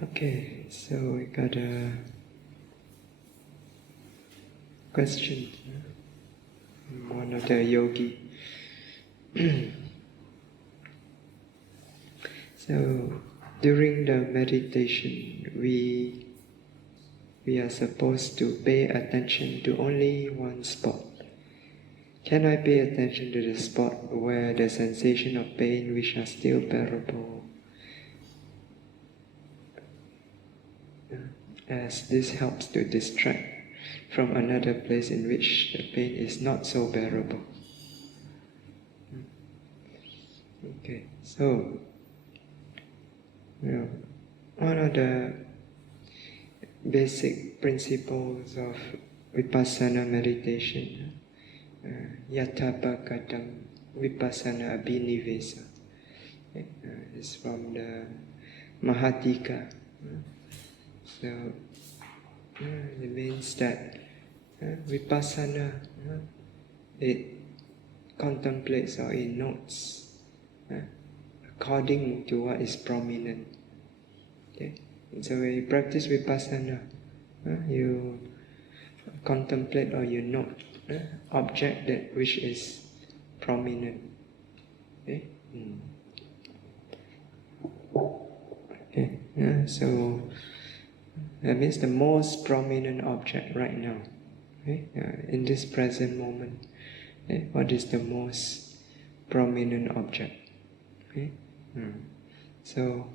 Okay, so we got a question from one of the yogi. So during the meditation, we are supposed to pay attention to only one spot. Can I pay attention to the spot where the sensation of pain which are still bearable, as this helps to distract from another place in which the pain is not so bearable? Okay, so one of the basic principles of vipassana meditation, yathabhagatam vipassana abhinivesa, is from the Mahadika. So it means that vipassana, it contemplates or it notes according to what is prominent. Okay? So when you practice vipassana, you contemplate or you note object that which is prominent. Okay? Okay. So that means the most prominent object right now. Okay? In this present moment, what is the most prominent object? Okay? So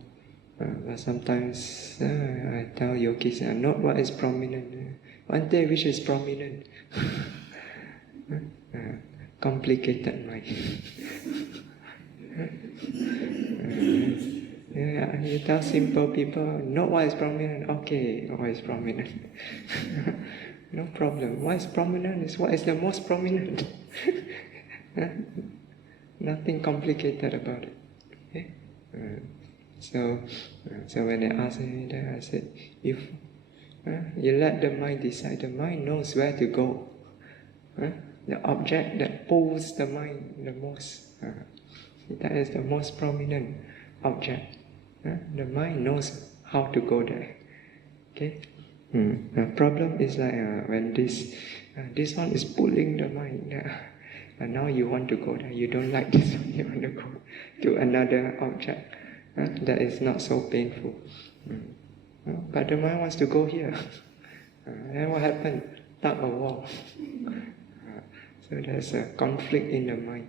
sometimes I tell yogis, not what is prominent. Bhante, which is prominent? Complicated mind. You tell simple people, not what is prominent. Okay, what is prominent? No problem. What is prominent is what is the most prominent. Nothing complicated about it. Okay? So when they asked me that, I said, if you let the mind decide, the mind knows where to go. The object that pulls the mind the most, that is the most prominent object. The mind knows how to go there. Okay? The problem is like when this one is pulling the mind, and now you want to go there. You don't like this one. You want to go to another object that is not so painful. But the mind wants to go here. Then what happened? Tug of war. So there's a conflict in the mind.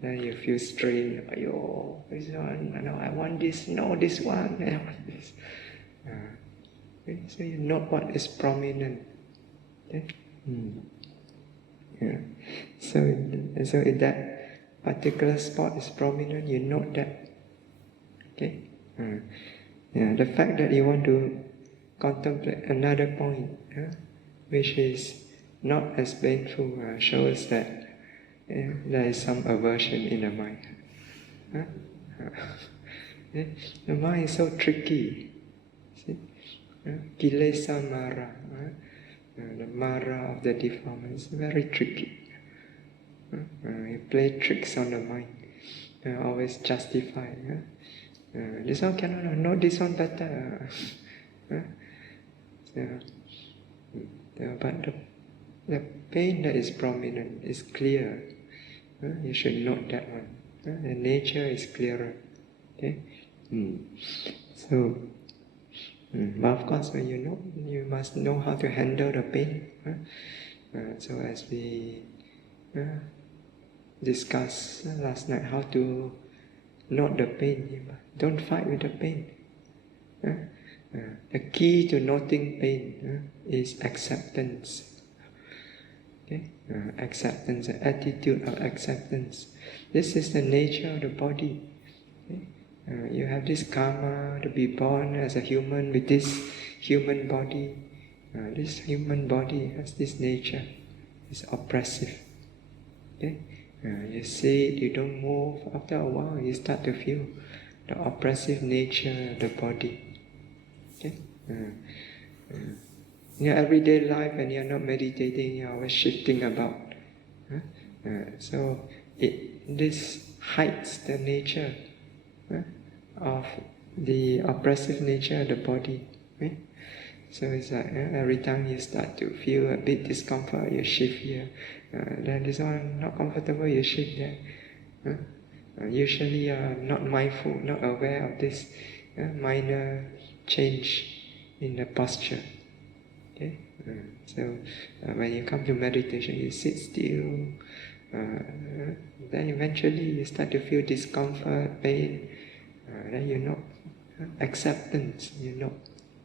Then you feel strained. Ayo, this one, no, I want this, no, this one, I want this. Okay? So you know what is prominent. Okay? Yeah. So if that particular spot is prominent, you note that. Okay? Yeah. The fact that you want to contemplate another point, which is not as painful, shows that there is some aversion in the mind. The mind is so tricky. See? Kilesa mara, the mara of the deformer is very tricky. You play tricks on the mind, always justify. This one cannot, no, this one better. But the pain that is prominent is clear. You should note that one. The nature is clearer. Okay? So, but of course, when you know, you must know how to handle the pain. So as we discussed last night, how to note the pain. Don't fight with the pain. The key to noting pain is acceptance. Okay? Acceptance, the attitude of acceptance. This is the nature of the body. Okay? You have this karma to be born as a human with this human body. This human body has this nature. It's oppressive. Okay? You see it, you don't move. After a while, you start to feel the oppressive nature of the body. Okay? In your everyday life, when you're not meditating, you're always shifting about. So this hides the nature of the oppressive nature of the body. Right? So it's like every time you start to feel a bit discomfort, you shift here. Then this one not comfortable, you shift there. Usually you're not mindful, not aware of this minor change in the posture. Okay? So when you come to meditation, you sit still. Then eventually you start to feel discomfort, pain. Then you know acceptance. You know.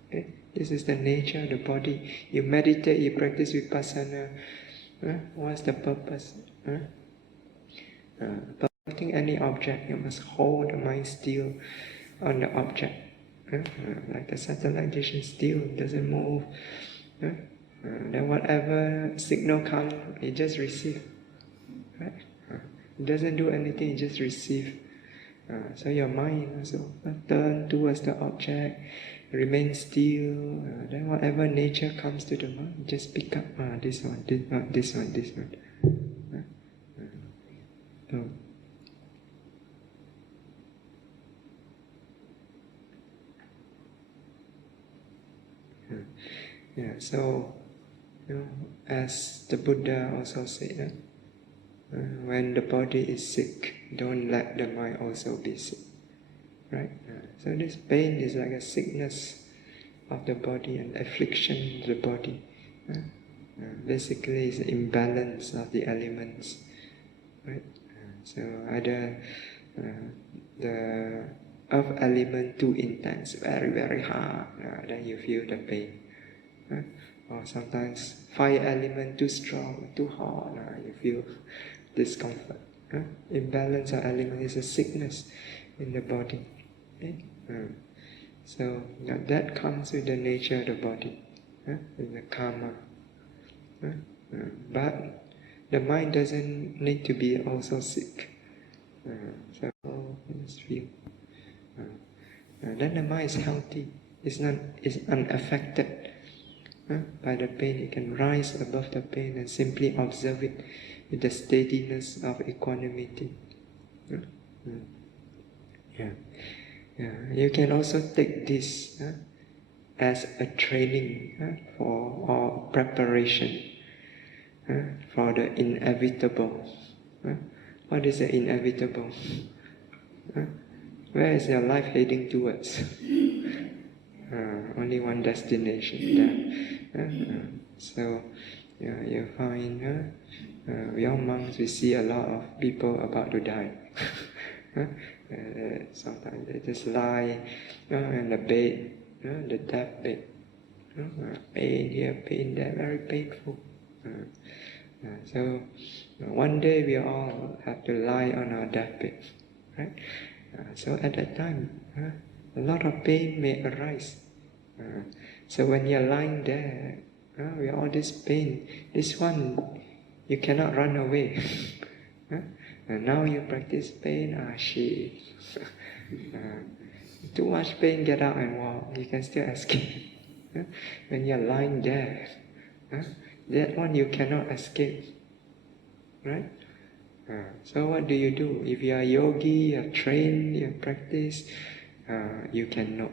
Okay? This is the nature of the body. You meditate, you practice vipassana. What's the purpose? Perceiving any object, you must hold the mind still on the object. Like the satellite dish is still, doesn't move. Then whatever signal comes, you just receive. Right? It doesn't do anything, you just receive. So your mind also turn towards the object, remain still. Then whatever nature comes to the mind, just pick up this one, this one, this one. So as the Buddha also said, when the body is sick, don't let the mind also be sick. Right? So this pain is like a sickness of the body, an affliction of the body. Basically, it's an imbalance of the elements. Right? So either the earth element too intense, very, very hard, then you feel the pain. Or sometimes fire element too strong, too hot, you feel discomfort. Imbalance of element is a sickness in the body. Okay? So that comes with the nature of the body, with the karma. But the mind doesn't need to be also sick. So just feel. Then the mind is healthy. It's unaffected by the pain. It can rise above the pain and simply observe it with the steadiness of equanimity. You can also take this as a training or preparation for the inevitable. What is the inevitable? Where is your life heading towards? Only one destination there. So you find we all monks, we see a lot of people about to die. Sometimes they just lie in the bed, the death bed. Pain here, pain there, very painful. So one day we all have to lie on our deathbed, right? So at that time, a lot of pain may arise. So when you're lying there, with all this pain, this one you cannot run away. And now you practice pain, too much pain, get out and walk. You can still escape. When you're lying there, that one you cannot escape, right? So what do? If you are a yogi, you have trained, you have practiced, you can know.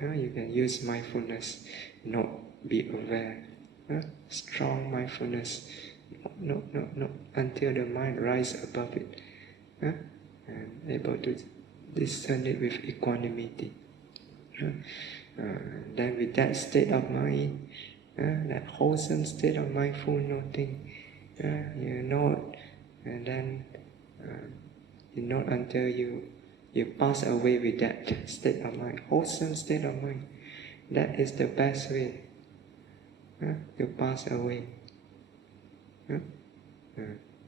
You can use mindfulness, not be aware. Strong mindfulness, no, until the mind rises above it, and able to discern it with equanimity. Then with that state of mind, that wholesome state of mindful noting, you note, and then you note until you pass away with that state of mind, wholesome state of mind. That is the best way to pass away.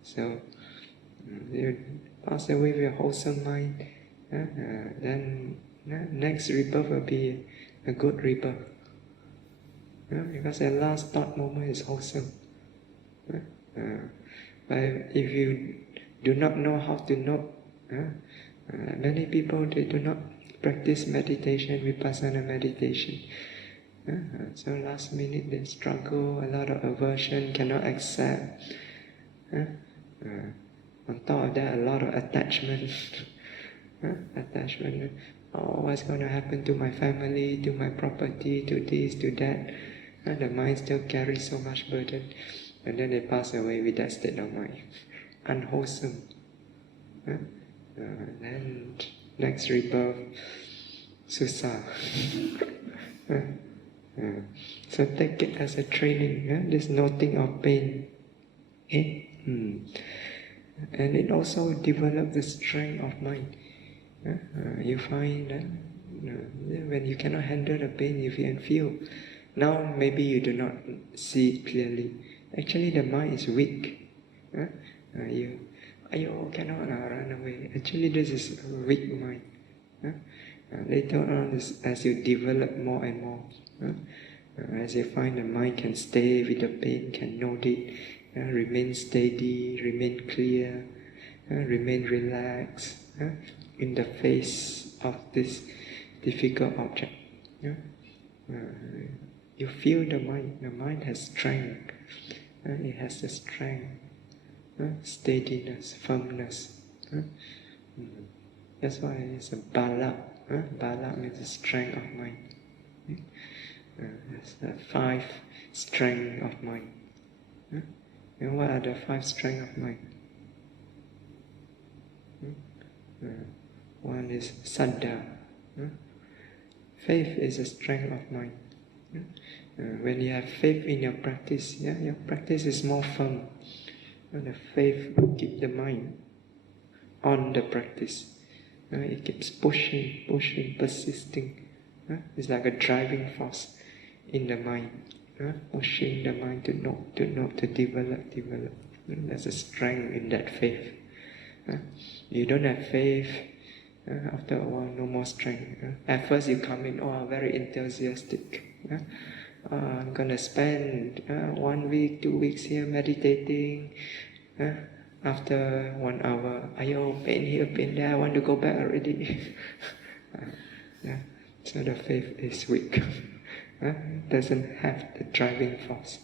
So you pass away with a wholesome mind, then next rebirth will be a good rebirth. Because the last thought moment is wholesome. But if you do not know how to note, many people, they do not practice meditation, vipassana meditation. So last minute they struggle, a lot of aversion, cannot accept. On top of that, a lot of attachment. Attachment. oh, what's going to happen to my family, to my property, to this, to that. The mind still carries so much burden. And then they pass away with that state of mind. Unwholesome. And next rebirth, susah. So take it as a training, this noting of pain. Okay? And it also develops the strength of mind. You find that when you cannot handle the pain, you can feel. Now maybe you do not see it clearly. Actually the mind is weak. You cannot run away. Actually this is a weak mind. Later on, as you develop more and more, as you find the mind can stay with the pain, can note it, remain steady, remain clear, remain relaxed in the face of this difficult object. You feel the mind has strength. It has the strength, steadiness, firmness. That's why it's a bala. Bala means the strength of mind. It's the 5 strengths of mind. And what are the 5 strengths of mind? One is saddha. Faith is a strength of mind. When you have faith in your practice, your practice is more firm. The faith will keep the mind on the practice. It keeps pushing, persisting. It's like a driving force in the mind, pushing the mind to note, to develop. There's a strength in that faith. You don't have faith, after a while no more strength. At first you come in, very enthusiastic. I'm going to spend 1 week, 2 weeks here meditating. After 1 hour, pain here, pain there, I want to go back already. So the faith is weak. It doesn't have the driving force.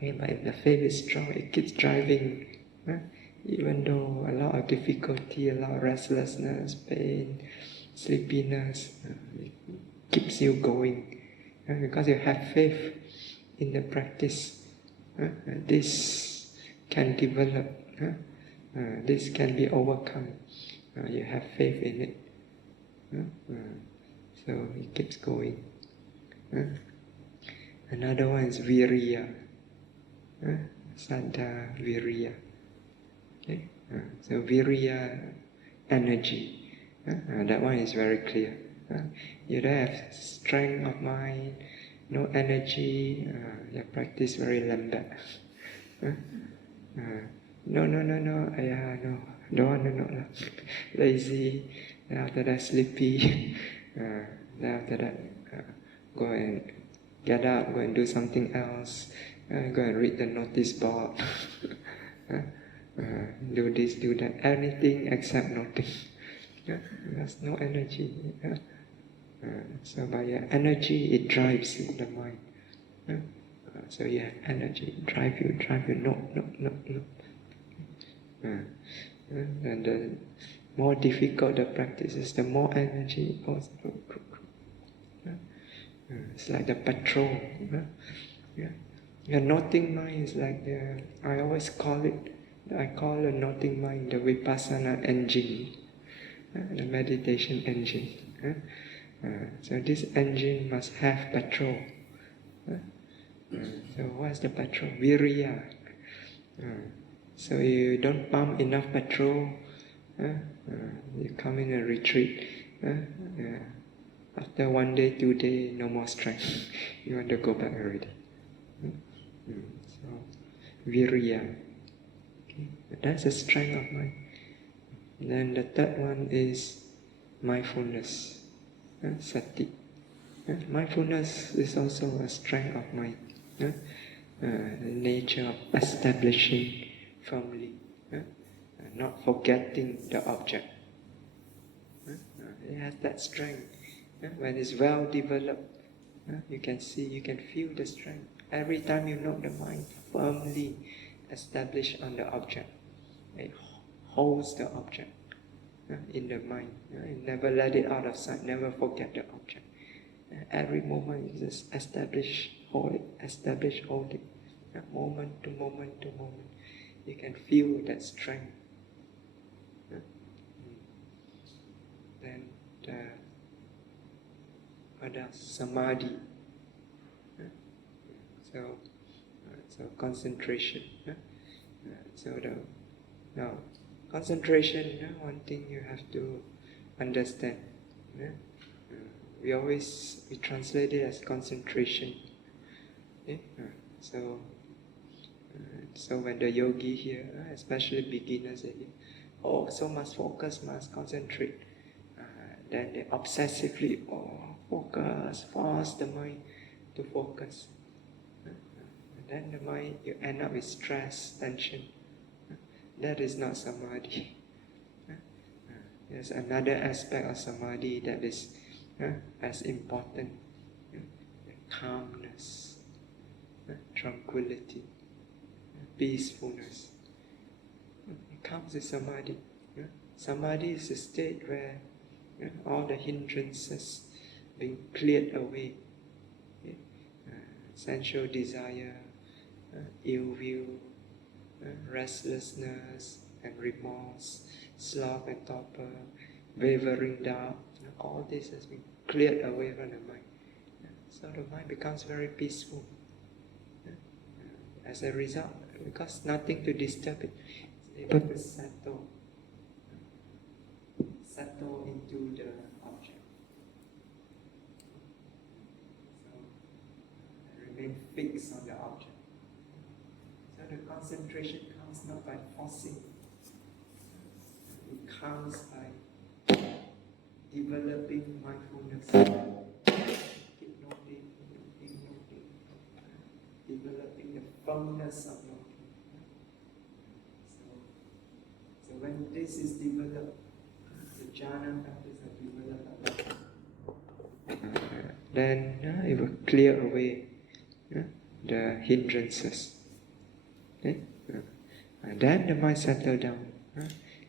But if the faith is strong, it keeps driving. Even though a lot of difficulty, a lot of restlessness, pain, sleepiness, it keeps you going. Because you have faith in the practice. This can develop. This can be overcome. You have faith in it. So it keeps going. Another one is virya. Saddha, virya. Okay? So virya, energy. That one is very clear. You don't have strength of mind, no energy, your practice very lambat. No, don't want to know. Lazy, then after that sleepy, then after that go and get up, go and do something else, go and read the notice board, do this, do that, anything except nothing. There's no energy. So by your energy, it drives the mind. So you have energy, drive you, no. And the more difficult the practice is, the more energy it goes. It's like the petrol. The noting mind is like I always call the noting mind the vipassana engine, the meditation engine. So this engine must have petrol. So what's the petrol? Virya. So you don't pump enough petrol, you come in a retreat. After 1 day, 2 days, no more strength. You want to go back already. So virya. Okay. That's the strength of mind. Then the third one is mindfulness. Sati. Mindfulness is also a strength of mind. The nature of establishing firmly, not forgetting the object. It has that strength. When it's well developed, you can see, you can feel the strength. Every time you note the mind firmly established on the object, it holds the object. in the mind. Never let it out of sight, never forget the object. Every moment you just establish, hold it. Moment to moment to moment. You can feel that strength. Then what else? Samadhi. So concentration. Now concentration, one thing you have to understand. We translate it as concentration. So when the yogi here, especially beginners, they hear, so must focus, must concentrate. Then they obsessively focus, force the mind to focus. And then the mind, you end up with stress, tension. That is not samadhi. There's another aspect of samadhi that is as important. Calmness, tranquility, peacefulness. It comes with samadhi. Samadhi is a state where all the hindrances being cleared away. Sensual desire, ill will, restlessness and remorse, sloth and torpor, wavering doubt, all this has been cleared away from the mind. So the mind becomes very peaceful. As a result, because nothing to disturb it, it's able to settle into the object. So remain fixed on the object. So the concentration comes not by forcing, it comes by developing mindfulness. Keep noting, developing the firmness of noting. So when this is developed, the jhana practice are developed, then it will clear away the hindrances. And then the mind settle down,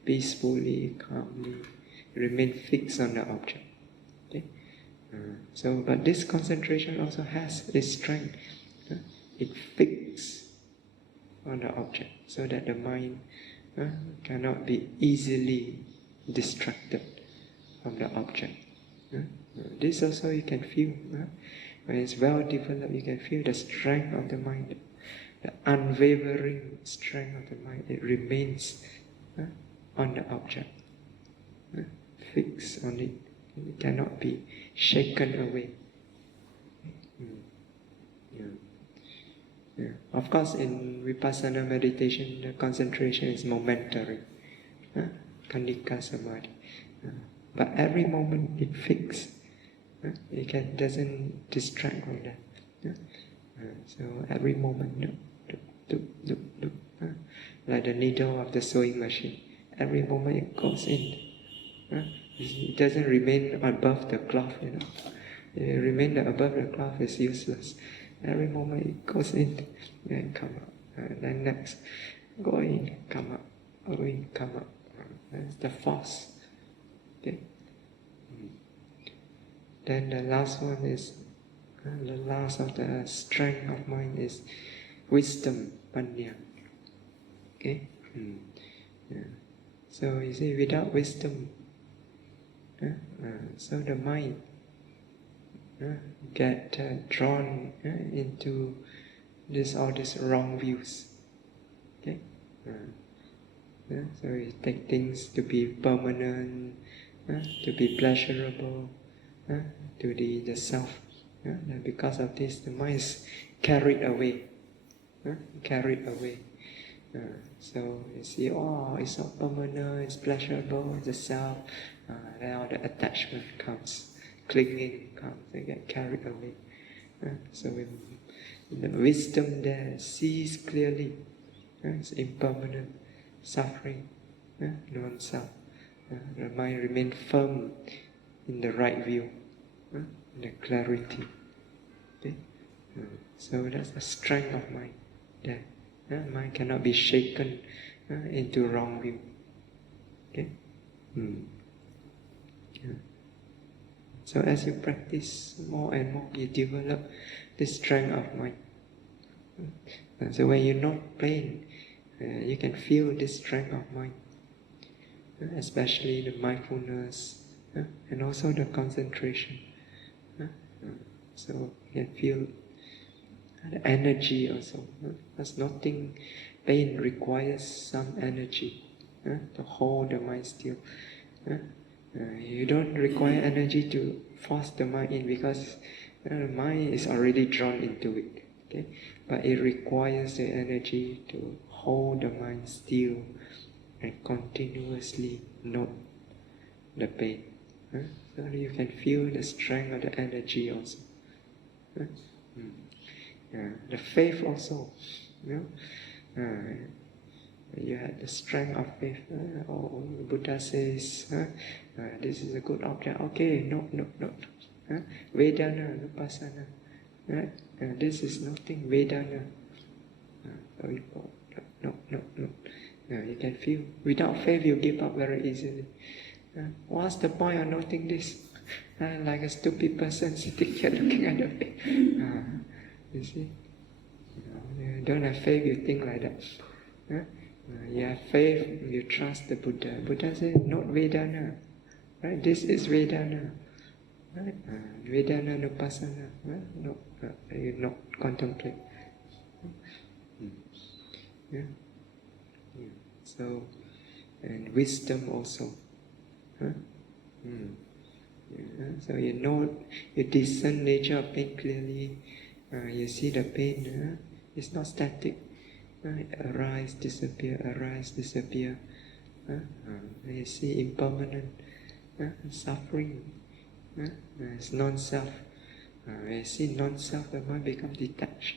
peacefully, calmly, remain fixed on the object. But this concentration also has its strength. It fixes on the object, so that the mind cannot be easily distracted from the object. This also you can feel. When it's well developed, you can feel the strength of the mind, the unwavering strength of the mind. It remains on the object, fixed on it. It cannot be shaken away. Of course, in vipassana meditation, the concentration is momentary, khanika samadhi. But every moment it fixed. It doesn't distract from that. So every moment, like the needle of the sewing machine, every moment it goes in. It doesn't remain above the cloth. It remain above the cloth is useless. Every moment it goes in and come up. Then next, go in, come up, go in, come up. That's the force. Okay. Then the last one is, the last of the strength of mind is wisdom, panya. Okay? So you see, without wisdom, so the mind get drawn into all these wrong views. Okay? So you take things to be permanent, to be pleasurable, to the self. And because of this, the mind is carried away. So you see, it's so permanent, it's pleasurable, it's the self. Then all the attachment comes, clinging comes, they get carried away. So in the wisdom there sees clearly, it's impermanent, suffering, non-self. The mind remains firm in the right view, in the clarity. Okay? So that's the strength of mind there. Mind cannot be shaken into wrong view. Okay? Yeah. So as you practice more and more, you develop this strength of mind. So when you're not pain, you can feel this strength of mind, especially the mindfulness and also the concentration. So you can feel the energy also. Because nothing, pain requires some energy to hold the mind still. You don't require energy to force the mind in, because the mind is already drawn into it. Okay? But it requires the energy to hold the mind still and continuously note the pain. So you can feel the strength of the energy also. The faith also. You have the strength of faith. Buddha says, this is a good object. Okay, no. Vedana, Vipassana. Right? This is nothing, Vedana. No. You can feel. Without faith, you give up very easily. What's the point of noting this? Like a stupid person sitting here looking at the faith. You see? You don't have faith, you think like that. You have faith, you trust the Buddha. Buddha said, not Vedana. Right? This is Vedana. Right? Vedana Nupassana. No, you not contemplate. Yeah. So, and wisdom also. So you know, you discern nature of pain clearly. You see the pain. It's not static. Arise, disappear, arise, disappear. You see impermanent suffering. It's non-self. You see non-self, the mind becomes detached.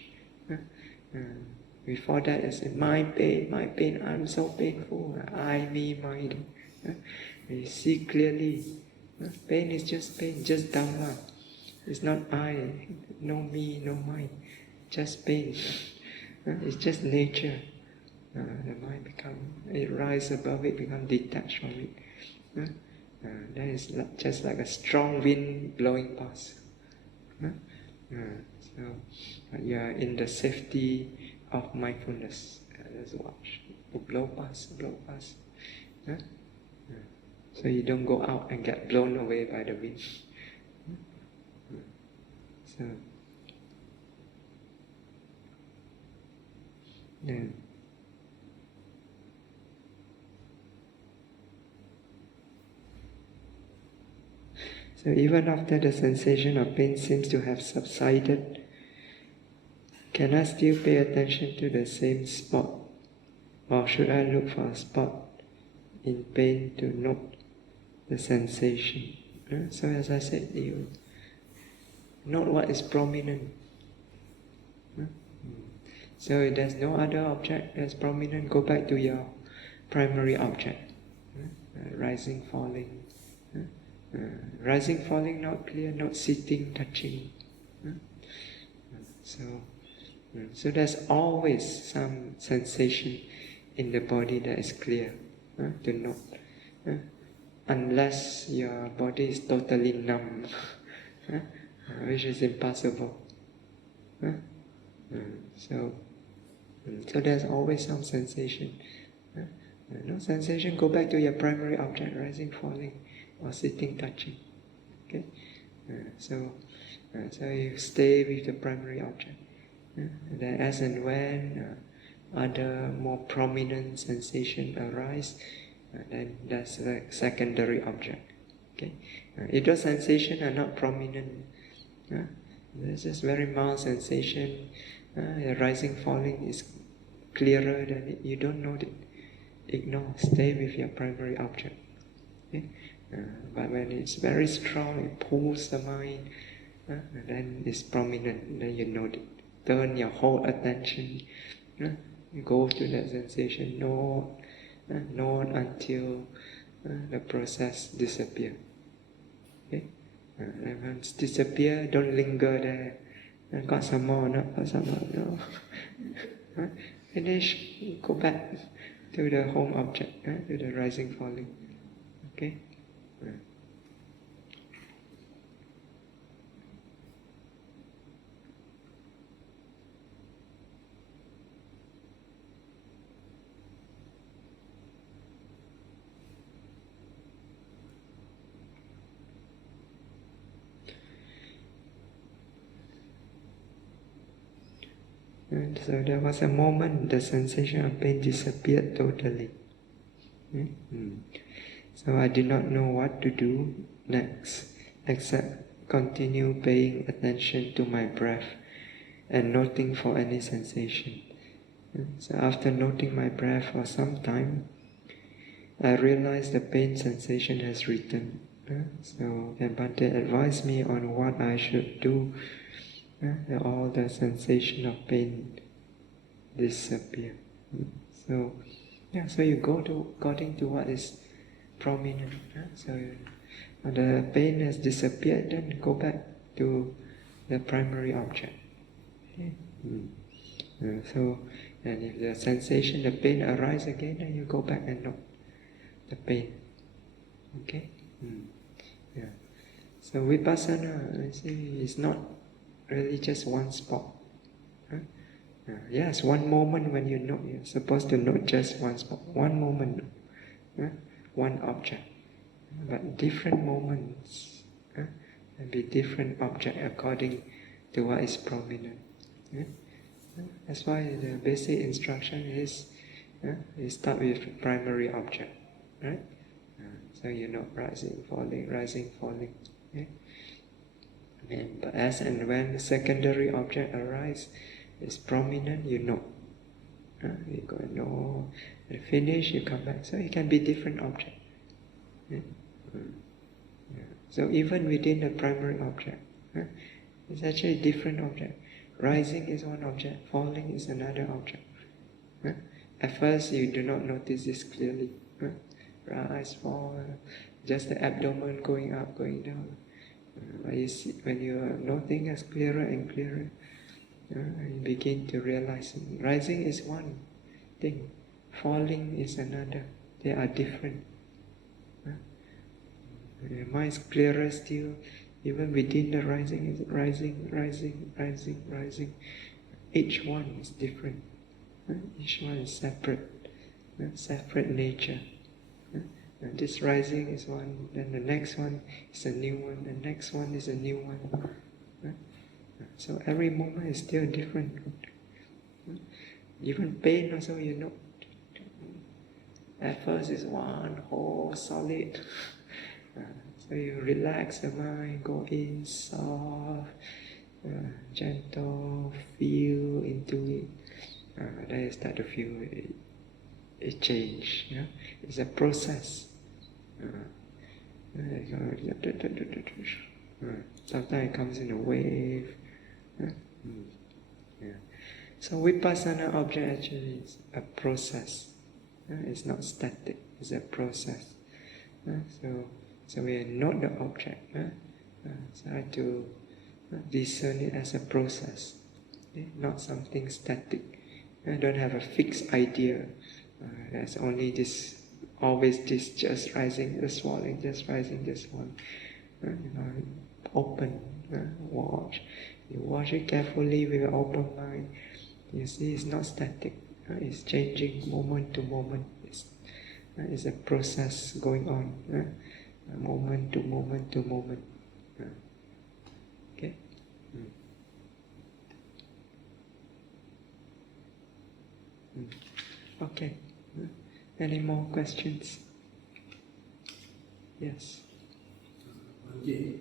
Before that, it's my pain, I'm so painful. I, me, mine. You see clearly. Pain is just pain, just Dhamma. It's not I, no me, no mine. Just pain. It's just nature. The mind it rises above it, becomes detached from it. That is just like a strong wind blowing past. So you are in the safety of mindfulness. Just watch. Blow past. So you don't go out and get blown away by the wind. So, yeah. So even after the sensation of pain seems to have subsided, can I still pay attention to the same spot? Or should I look for a spot in pain to note the sensation? So as I said, you note what is prominent. So if there's no other object that's prominent, go back to your primary object. Rising, falling. Rising, falling, not clear, not sitting, touching. So there's always some sensation in the body that is clear to note. Unless your body is totally numb, which is impossible. So there's always some sensation. No sensation, go back to your primary object, rising, falling, or sitting, touching. Okay? So you stay with the primary object. And then as and when other more prominent sensation arise, then that's the secondary object. Okay? If those sensations are not prominent, there's just very mild sensation, the rising, falling is clearer than it, you don't know it. Ignore, stay with your primary object. Okay? But when it's very strong, it pulls the mind, and then it's prominent, then you note it. Turn your whole attention, go to that sensation, note until the process disappears. Okay? And once disappear, don't linger there. Got some more, no. Finish, go back to the home object, to the rising, falling. Okay? And so there was a moment the sensation of pain disappeared totally. So I did not know what to do next, except continue paying attention to my breath and noting for any sensation. So after noting my breath for some time, I realized the pain sensation has returned. So then Bhante advised me on what I should do. All the sensation of pain disappear. So you go to according to what is prominent. So when the pain has disappeared, then go back to the primary object. Okay? So, and if the sensation, the pain arises again, then you go back and note the pain. Okay? Yeah. So vipassana, you see, is not really just one spot. Yes, one moment when you note, you're supposed to note just one spot, one moment, one object. But different moments can be different object according to what is prominent. That's why the basic instruction is you start with primary object, right? So you know rising, falling. But as and when the secondary object arises, is prominent, you know. You go and know, and finish, you come back. So it can be different object. So even within the primary object, it's actually different object. Rising is one object, falling is another object. At first you do not notice this clearly. Rise, fall, just the abdomen going up, going down. But you see, when you are noting as clearer and clearer, you begin to realize rising is one thing, falling is another. They are different. Your mind is clearer still, even within the rising is rising. Each one is different. Each one is separate, separate nature. And this rising is one, then the next one is a new one, the next one is a new one. So every moment is still different. Even pain also, you know. At first it's one whole solid. So you relax the mind, go in soft, gentle, feel into it. Then you start to feel it change. It's a process. Sometimes it comes in a wave. So vipassana object actually is a process. It's not static, it's a process. So we note the object. Try to discern it as a process, not something static. Don't have a fixed idea. There's only this, always this, just rising, just falling, just rising, just falling. Open, watch. You watch it carefully with an open mind. You see, it's not static. It's changing moment to moment. It's a process going on. Moment to moment to moment. Okay? Okay. Any more questions? Yes. Okay.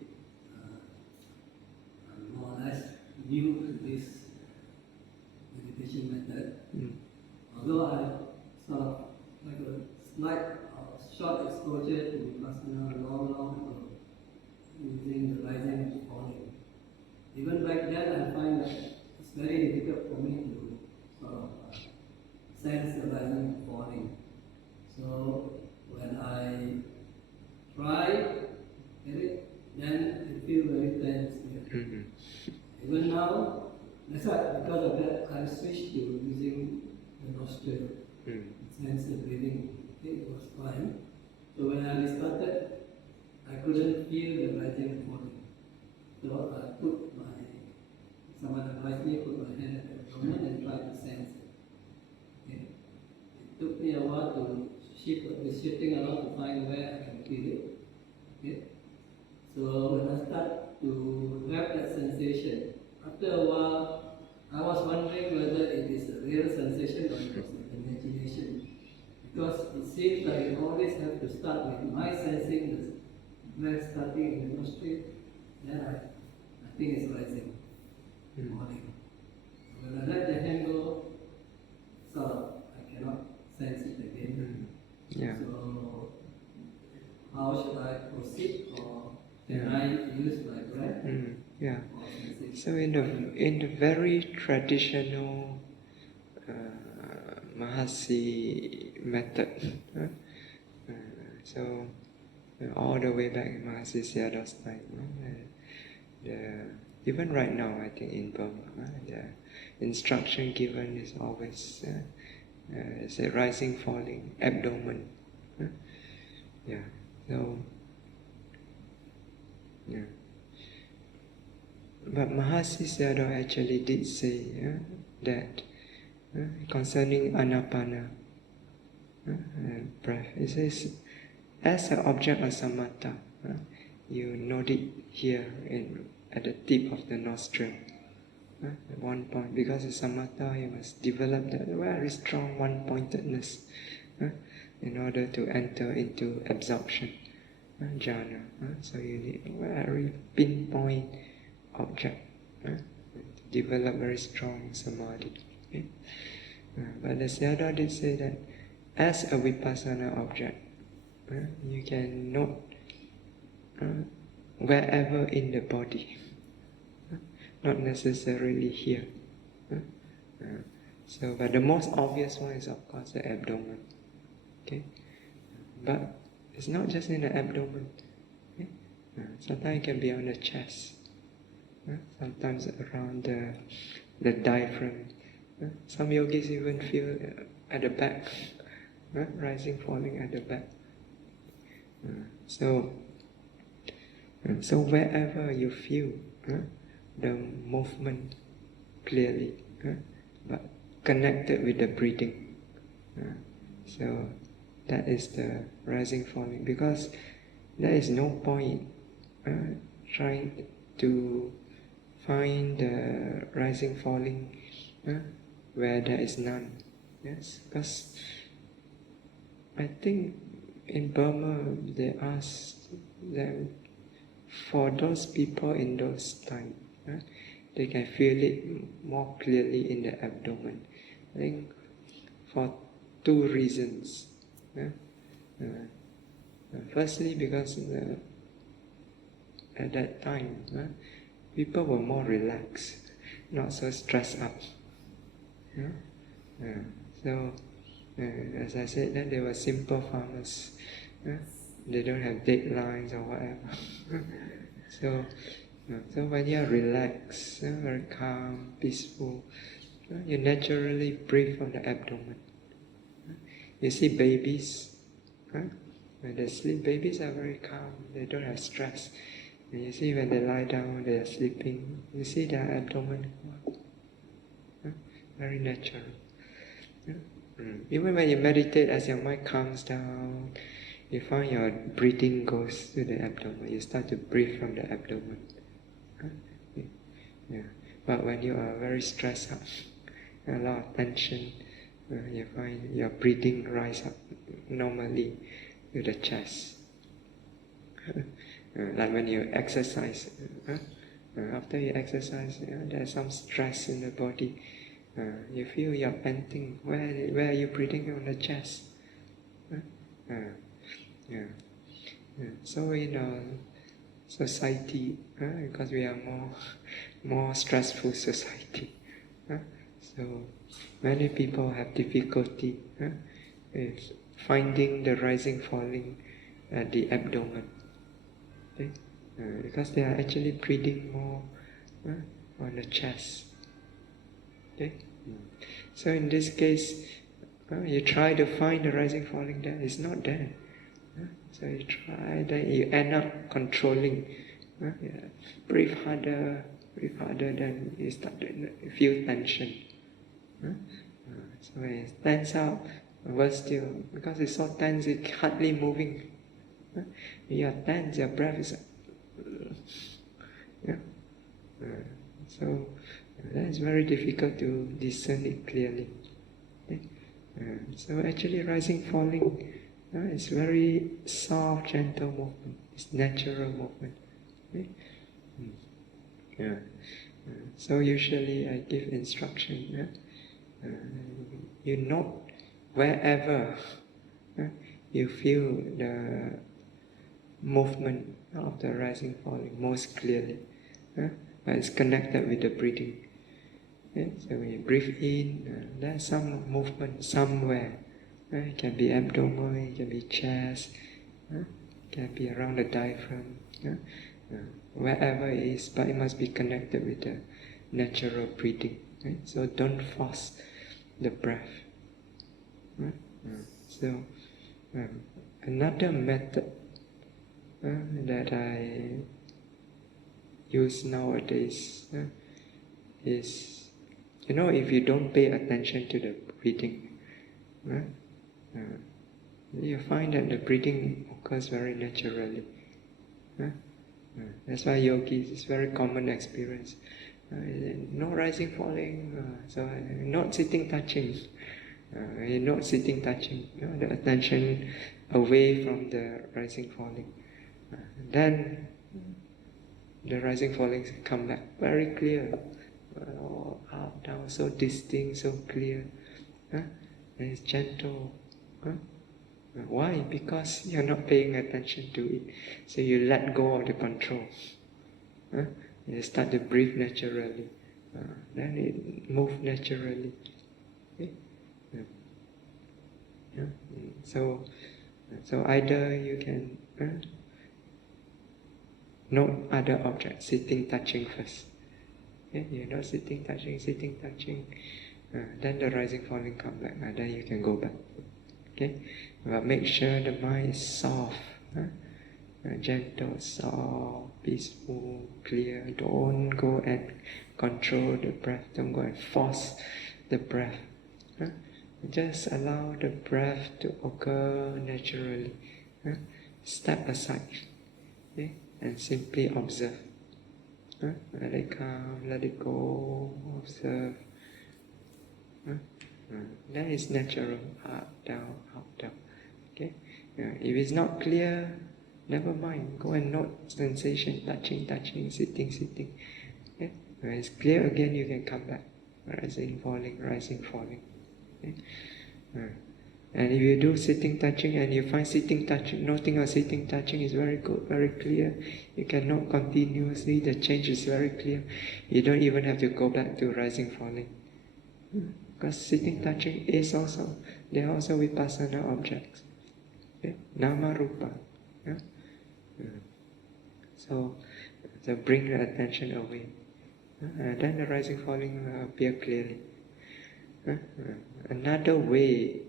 I'm more or less new to this meditation method. Although I sort of like a slight short exposure to Vipassana long ago, using the rising and falling. Even back then, I find that it's very difficult for me to sort of sense the rising and falling. So when I try it, then I feel very tense. Even now, that's why because of that, I switched to using the nostril. Sense the breathing. It was fine. So when I started, I couldn't feel the rising and falling. So I put someone advised me, put my hand at the abdomen and try to sense it. Okay. It took me a while to shifting around to find where I can feel it. Okay. So when I start to have that sensation, after a while, I was wondering whether it is a real sensation or it was an imagination. Because it seems like you always have to start with my sensing the breath starting in the nostril, then I think it's rising, falling. When I let the hand go, so I cannot sense it again. Yeah. So how should I proceed, or can I use my breath? Yeah. So in the very traditional Mahasi method, so all the way back in Mahasi Sayadaw's time, even right now, I think in Burma, the instruction given is always it's a rising, falling, abdomen. Yeah. So yeah. But Mahasi Sayadaw actually did say that concerning anapana breath, it says, as an object of samatha, you note it here at the tip of the nostril, at one point, because in samatha you must develop that very strong one-pointedness in order to enter into absorption, jhana. So you need a very pinpoint object to develop very strong samadhi. Okay? But the Sayadaw did say that as a vipassana object, you can note wherever in the body, not necessarily here. So, but the most obvious one is of course the abdomen. Okay, but it's not just in the abdomen. Okay? Sometimes it can be on the chest. Sometimes around the diaphragm. Some yogis even feel at the back, rising, falling at the back. So wherever you feel the movement clearly, but connected with the breathing, so that is the rising, falling. Because there is no point trying to find the rising, falling where there is none. Yes, because I think in Burma they ask them, for those people in those times, they can feel it more clearly in the abdomen. I think for two reasons. Firstly, because at that time, people were more relaxed, not so stressed up. So, as I said, that they were simple farmers. They don't have deadlines or whatever. So when you are relaxed, very calm, peaceful, you naturally breathe from the abdomen. You see babies, when they sleep, babies are very calm, they don't have stress. And you see when they lie down, they are sleeping, you see their abdomen, very natural. Even when you meditate, as your mind calms down, you find your breathing goes to the abdomen. You start to breathe from the abdomen. Yeah. But when you are very stressed up, a lot of tension, you find your breathing rise up normally to the chest. Like when you exercise, after you exercise, there's some stress in the body. You feel you're panting. Where are you breathing? On the chest. So in our society, because we are more stressful society, so many people have difficulty with finding the rising, falling at the abdomen, okay? Because they are actually breathing more on the chest. Okay? So in this case, you try to find the rising, falling there, it's not there. So you try, then you end up controlling. Breathe harder, then you start to feel tension. So when it tense out, worse still, because it's so tense, it's hardly moving. When you are tense, your breath is so that's very difficult to discern it clearly. So actually rising, falling is very soft, gentle movement. It's natural movement. So usually I give instruction. You note wherever you feel the movement of the rising, falling most clearly. But it's connected with the breathing. So when you breathe in, there's some movement somewhere. It can be abdomen, it can be chest, it can be around the diaphragm, wherever it is, but it must be connected with the natural breathing. So don't force the breath. So another method that I use nowadays is, if you don't pay attention to the breathing, you find that the breathing occurs very naturally. That's why yogis, it's very common experience. No rising, falling, so not sitting, touching. You're not sitting, touching. The attention away from the rising, falling. Then the rising, falling come back very clear. Up, down, so distinct, so clear. And it's gentle. Why? Because you're not paying attention to it. So you let go of the control. You start to breathe naturally. Then it moves naturally. So either you can note other objects, sitting, touching first. You're not sitting, touching. Then the rising, falling come back. Then you can go back. But make sure the mind is soft, gentle, soft, peaceful, clear. Don't go and control the breath. Don't go and force the breath. Just allow the breath to occur naturally. Step aside and simply observe. Let it come, let it go, observe. That is natural, up, down, up, down. If it's not clear, never mind. Go and note sensation, touching, sitting. When it's clear again, you can come back. Rising, falling. And if you do sitting, touching, and you find sitting, touching, noting or sitting, touching is very good, very clear. You can note continuously, the change is very clear. You don't even have to go back to rising, falling. Because sitting, touching is also, they are also vipassana objects. Nama rupa. So bring the attention away. Then the rising, falling will appear clearly. Another way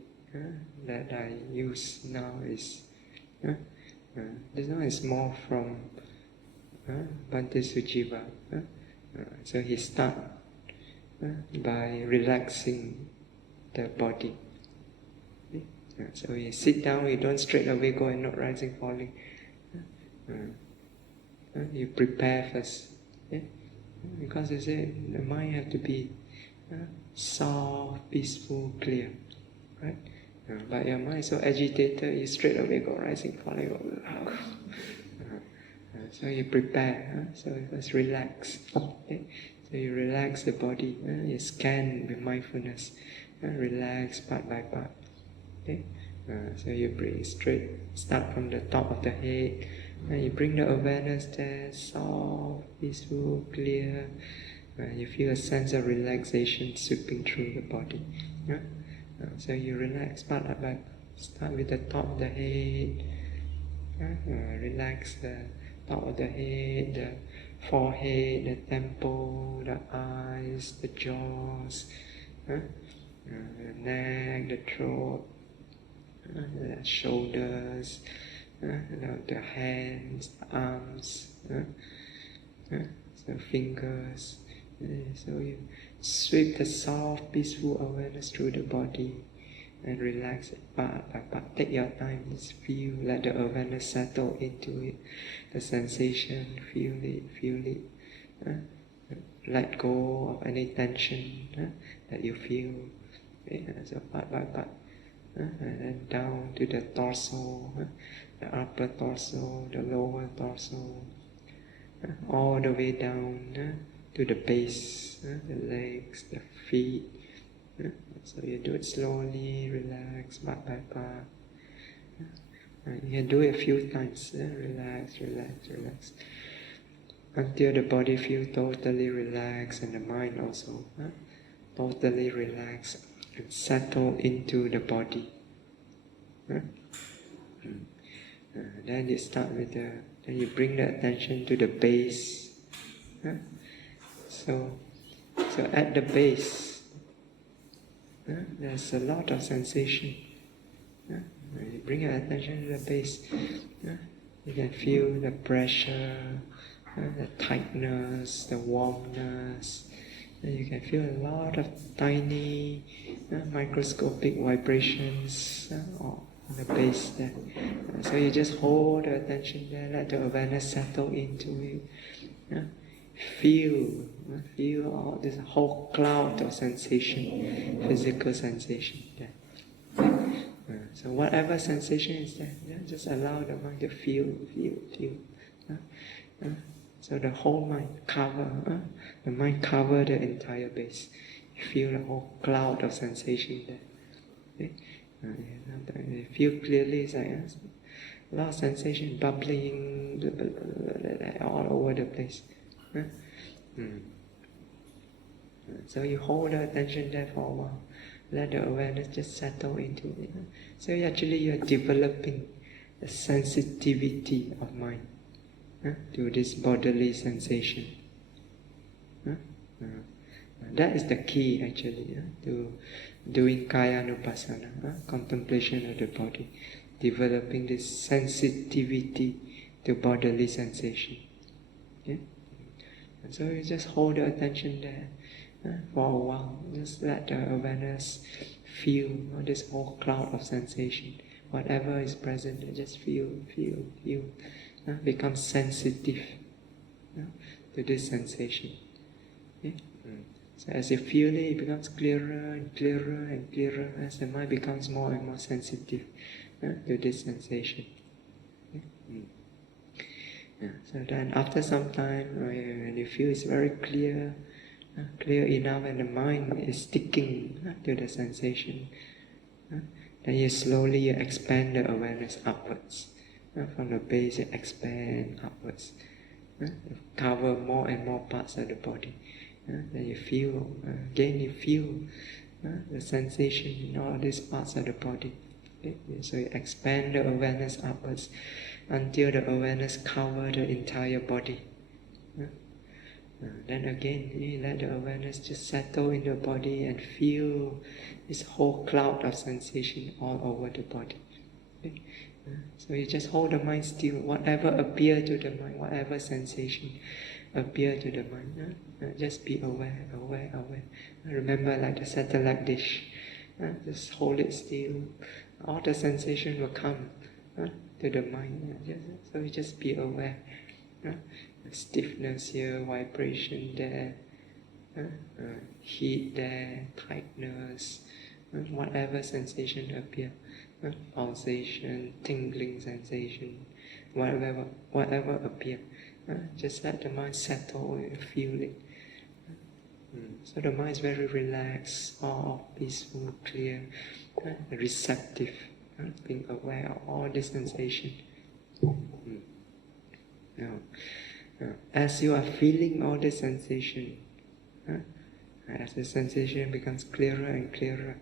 that I use now is, this one is more from Bhante Sujiva. So he start by relaxing the body. So you sit down, you don't straight away go and not rising, falling. You prepare first. Because you say the mind have to be soft, peaceful, clear. Right? But your mind is so agitated, you straight away go rising, falling. So you prepare. So you first relax. So you relax the body. You scan with mindfulness. Relax part by part. So you bring straight, start from the top of the head, and you bring the awareness there, soft, peaceful, clear. You feel a sense of relaxation sweeping through the body. So you relax part by part. Start with the top of the head. Relax the top of the head, the forehead, the temple, the eyes, the jaws, the neck, the throat, the shoulders, the hands, arms, so fingers. So you sweep the soft, peaceful awareness through the body and relax it part by part. Take your time, just feel, let the awareness settle into it. The sensation, feel it. Let go of any tension that you feel. So part by part. And then down to the torso, the upper torso, the lower torso, all the way down to the base, the legs, the feet. So you do it slowly, relax, part by part. You can do it a few times. Relax, until the body feels totally relaxed and the mind also totally relaxed and settle into the body. Then you start with then you bring the attention to the base. So at the base, there's a lot of sensation. You bring your attention to the base. You can feel the pressure, the tightness, the warmness. You can feel a lot of tiny, microscopic vibrations on the base there. So you just hold the attention there, let the awareness settle into it. Feel all this whole cloud of sensation, physical sensation there. So whatever sensation is there, just allow the mind to feel. So the whole mind cover, the mind cover the entire base. You feel the whole cloud of sensation there. You feel clearly, it's like a lot of sensation bubbling all over the place. So you hold the attention there for a while. Let the awareness just settle into it. So actually you are developing the sensitivity of mind to this bodily sensation. That is the key actually to doing kaya anupassana, contemplation of the body, developing this sensitivity to bodily sensation. Okay? And so you just hold the attention there for a while. Just let the awareness feel this whole cloud of sensation. Whatever is present, just feel. Become sensitive to this sensation. Okay? So as you feel it, it becomes clearer and clearer as the mind becomes more and more sensitive to this sensation. Okay? So then after some time, when you feel it's very clear enough and the mind is sticking to the sensation, then you slowly expand the awareness upwards. From the base, you expand upwards. Cover more and more parts of the body. Then you feel, again you feel the sensation in all these parts of the body. Okay? So you expand the awareness upwards until the awareness covers the entire body. Then again, you let the awareness just settle in the body and feel this whole cloud of sensation all over the body. Okay? So you just hold the mind still. Whatever appears to the mind, whatever sensation appears to the mind, just be aware. Remember, like the satellite dish, just hold it still. All the sensation will come to the mind. So you just be aware. Stiffness here, vibration there, heat there, tightness, whatever sensation appears. Pulsation, tingling sensation, whatever appears, just let the mind settle and feel it. So the mind is very relaxed, all peaceful, clear, receptive, being aware of all this sensation. Now, as you are feeling all this sensation, as the sensation becomes clearer and clearer,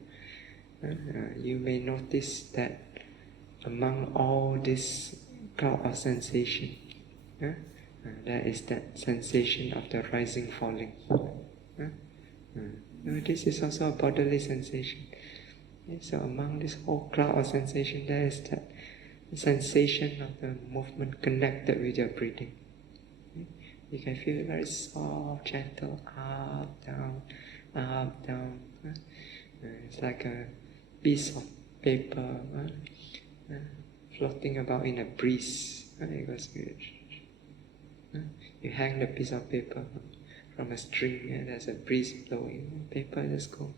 you may notice that among all this cloud of sensation, there is that sensation of the rising, falling. This is also a bodily sensation. So among this whole cloud of sensation, there is that sensation of the movement connected with your breathing. You can feel it very soft, gentle, up, down, up, down. It's like a piece of paper floating about in a breeze. It goes, you hang the piece of paper from a string, and there's a breeze blowing. Paper just go.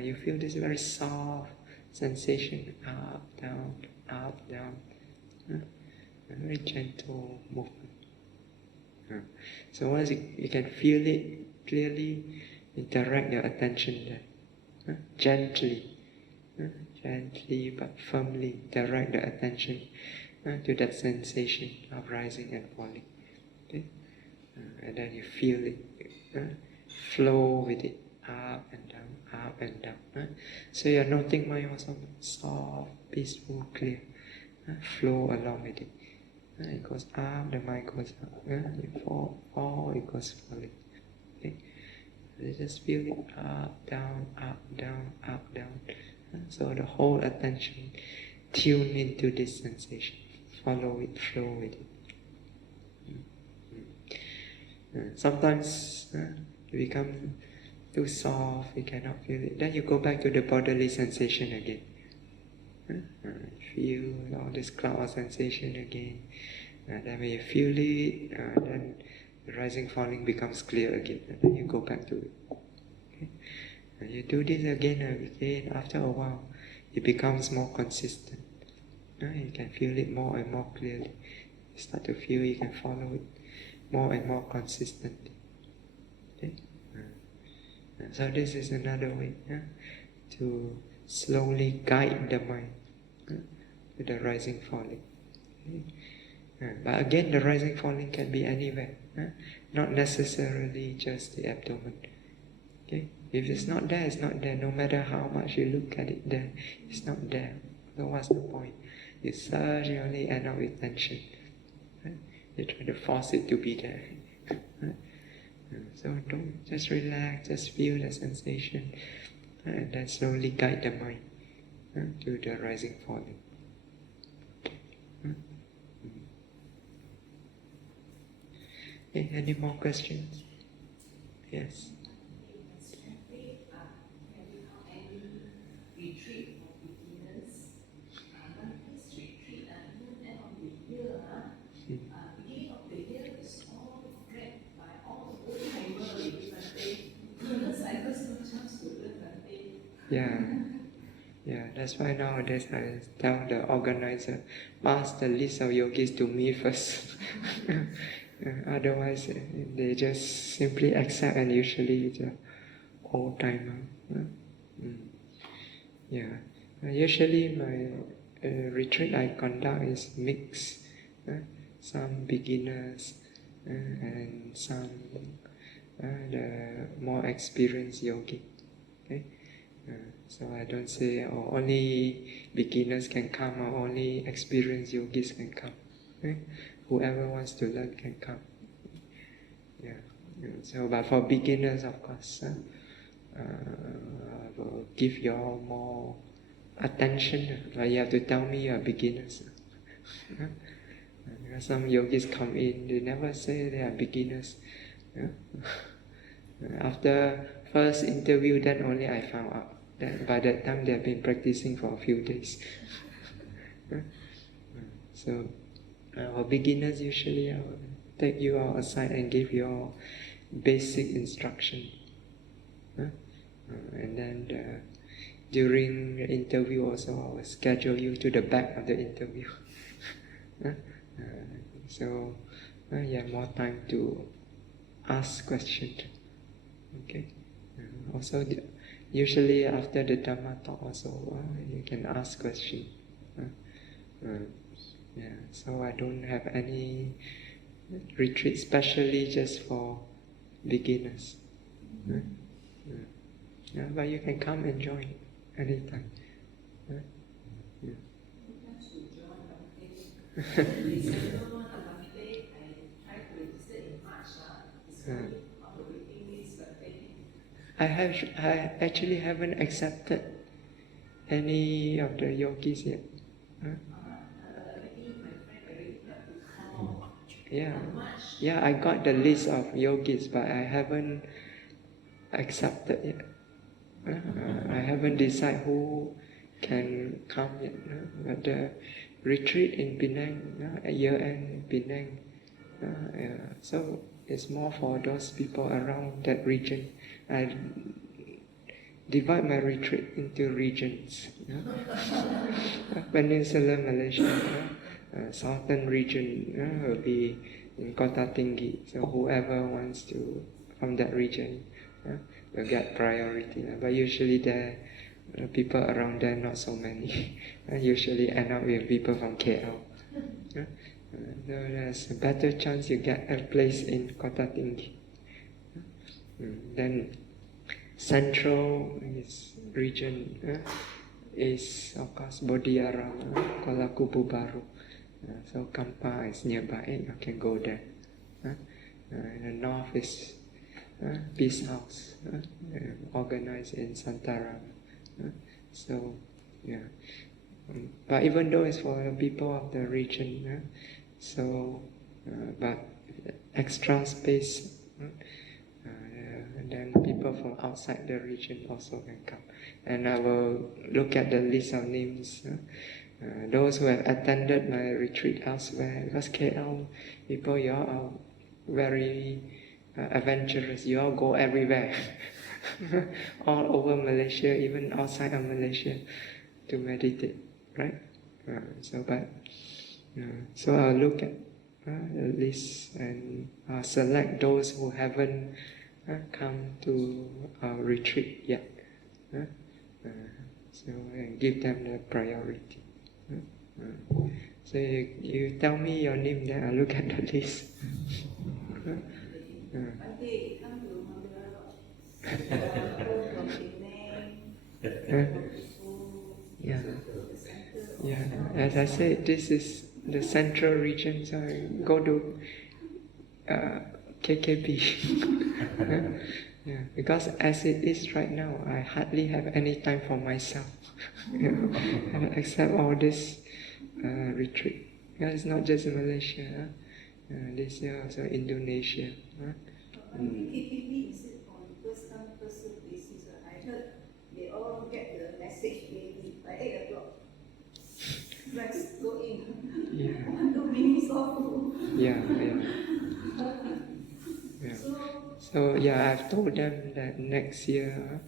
You feel this very soft sensation, up, down, up, down. A very gentle movement. So once you can feel it clearly, you direct your attention there. Gently but firmly direct the attention to that sensation of rising and falling. Okay? And then you feel it, flow with it, up and down, up and down. So your noting mind also soft, peaceful, clear, flow along with it. It goes up, the mind goes up. You fall, it goes falling. Okay? You just feel it up, down, up, down. So the whole attention tune into this sensation. Follow it, flow with it. Sometimes you become too soft, you cannot feel it. Then you go back to the bodily sensation again. Feel all this cloud sensation again. Then when you feel it, then the rising, falling becomes clear again. And then you go back to it. Okay? And you do this again and again. After a while, it becomes more consistent. You can feel it more and more clearly. You start to feel you can follow it more and more consistently. Okay? So this is another way to slowly guide the mind to the rising, falling. Okay? But again, the rising, falling can be anywhere, not necessarily just the abdomen. Okay? If it's not there, it's not there. No matter how much you look at it there, it's not there. So what's the point? You search, you only end up with tension. You try to force it to be there. So don't just relax, just feel the sensation, and then slowly guide the mind to the rising, falling. Okay, any more questions? Yes. Yeah, that's why nowadays I tell the organizer, pass the list of yogis to me first. Otherwise, they just simply accept, and usually it's an old-timer. Yeah. Usually my retreat I conduct is mixed. Some beginners and some the more experienced yogi. Okay? So I don't say only beginners can come or only experienced yogis can come. Okay? Whoever wants to learn can come. Yeah. So, but for beginners, of course, I will give you all more attention. But you have to tell me you are beginners. Because some yogis come in, they never say they are beginners. After first interview, then only I found out. That by that time they have been practicing for a few days. So, for beginners, usually I will take you all aside and give you all basic instruction. And then during the interview also, I will schedule you to the back of the interview. So you have more time to ask questions. Okay. Also, usually after the Dhamma talk also, you can ask questions. Yeah. So I don't have any retreat specially just for beginners. Yeah, but you can come and join anytime. I actually haven't accepted any of the yogis yet. Yeah, I got the list of yogis, but I haven't accepted yet. I haven't decided who can come yet. But the retreat in Penang, a year-end in Penang, so it's more for those people around that region. I divide my retreat into regions. Peninsular Malaysia, southern region will be in Kota Tinggi. So whoever wants to from that region will get priority. But usually there, people around there not so many. Usually end up with people from KL. So there's a better chance you get a place in Kota Tinggi. Then central region is of course Bodhiarama, Kuala Kubu Baru. So Kampa is nearby, you can go there. In the north is Peace House, organized in Santarama. So, yeah. But even though it's for the people of the region, but extra space, and then people from outside the region also can come. And I will look at the list of names. Those who have attended my retreat elsewhere, because KL people, you all are very adventurous. You all go everywhere, all over Malaysia, even outside of Malaysia, to meditate, right? So I'll look at the list and select those who haven't come to our retreat yet. So give them the priority. So you tell me your name, then I look at the list. Bhante, come to Mangala, Yeah. As I said, this is the central region, so I go to KKB. Because as it is right now, I hardly have any time for myself, except all this retreat. It's not just Malaysia. This year also Indonesia. KKB is it on first come first served basis? I heard they all get the message daily by 8 o'clock. Let's go in. 2 minutes off. Yeah. So I've told them that next year,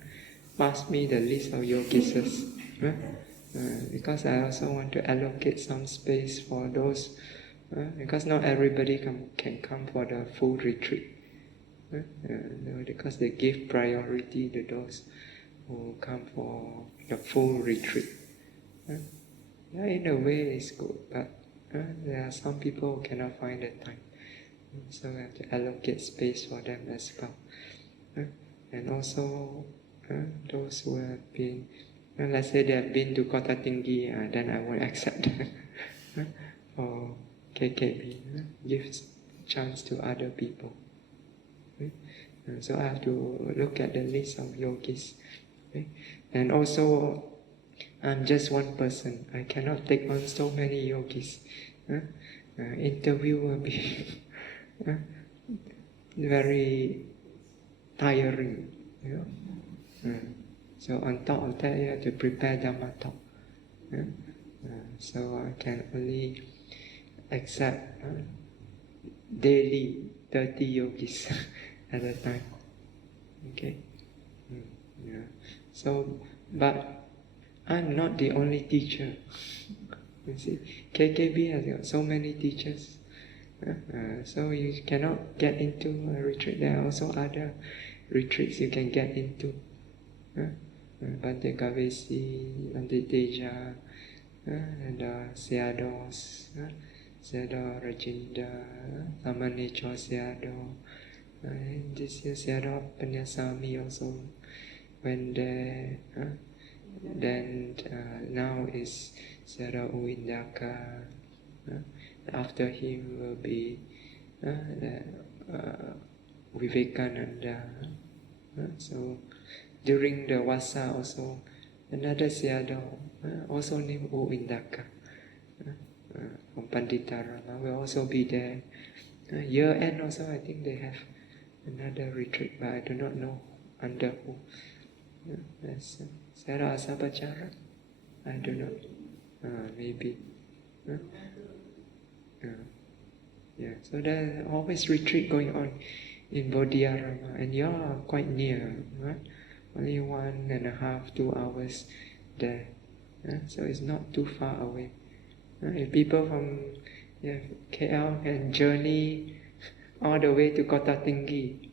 pass me the list of yogis, because I also want to allocate some space for those, because not everybody can come for the full retreat, because they give priority to those who come for the full retreat. In a way it's good, but there are some people who cannot find the time. So we have to allocate space for them as well. And also, those who have been, let's say they have been to Kota Tinggi, then I won't accept them. Or KKB, gives chance to other people. So I have to look at the list of yogis. And also, I'm just one person. I cannot take on so many yogis. Interview will be very tiring. So on top of that, you have to prepare Dhamma talk. So I can only accept daily 30 yogis at a time. Okay? So, but I'm not the only teacher. You see, KKB has got so many teachers. So you cannot get into a retreat. There are also other retreats you can get into. Bhante Kavesi, Bhante Teja, and Seados, Seado Rajinda, Amanecho Seado. This year Seado Panyasami also went there. Then now is Seado Uindaka. After him will be Vivekananda. So during the Vasa also, another Seado, also named Uindaka, from Panditarama, will also be there Year end also, I think they have another retreat, but I do not know under who. That's Sarah Sabachara. I do not. Maybe. Yeah. So there are always retreat going on in Bodhiarama, and you are quite near. Only 1.5, 2 hours there. So it's not too far away. If people from KL can journey all the way to Kota Tinggi,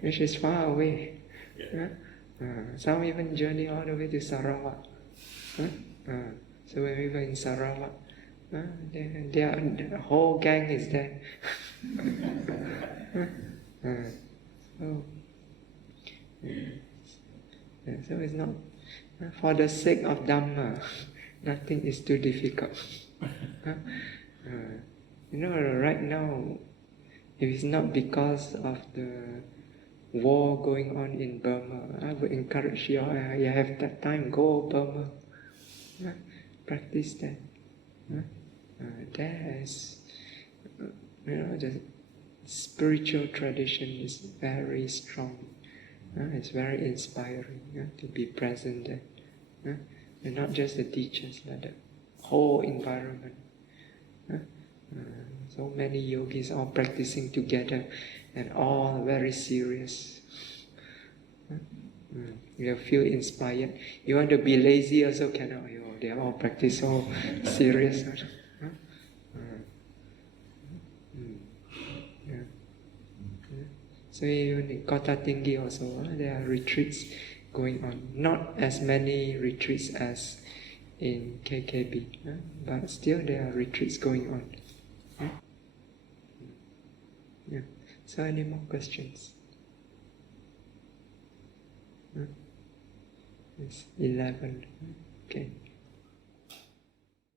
which is far away. Some even journey all the way to Sarawak. So when we were in Sarawak, the whole gang is there. So it's not, for the sake of Dhamma, nothing is too difficult. Right now, if it's not because of the war going on in Burma, I would encourage you, you have that time, go Burma. Practice that. There's, the spiritual tradition is very strong. It's very inspiring to be present there. And not just the teachers, but the whole environment. So many yogis all practicing together and all very serious. You feel inspired. You want to be lazy also cannot. They all practice so serious. So even in Kota Tinggi also, there are retreats going on. Not as many retreats as in KKB, but still there are retreats going on. So any more questions? It's 11. Okay.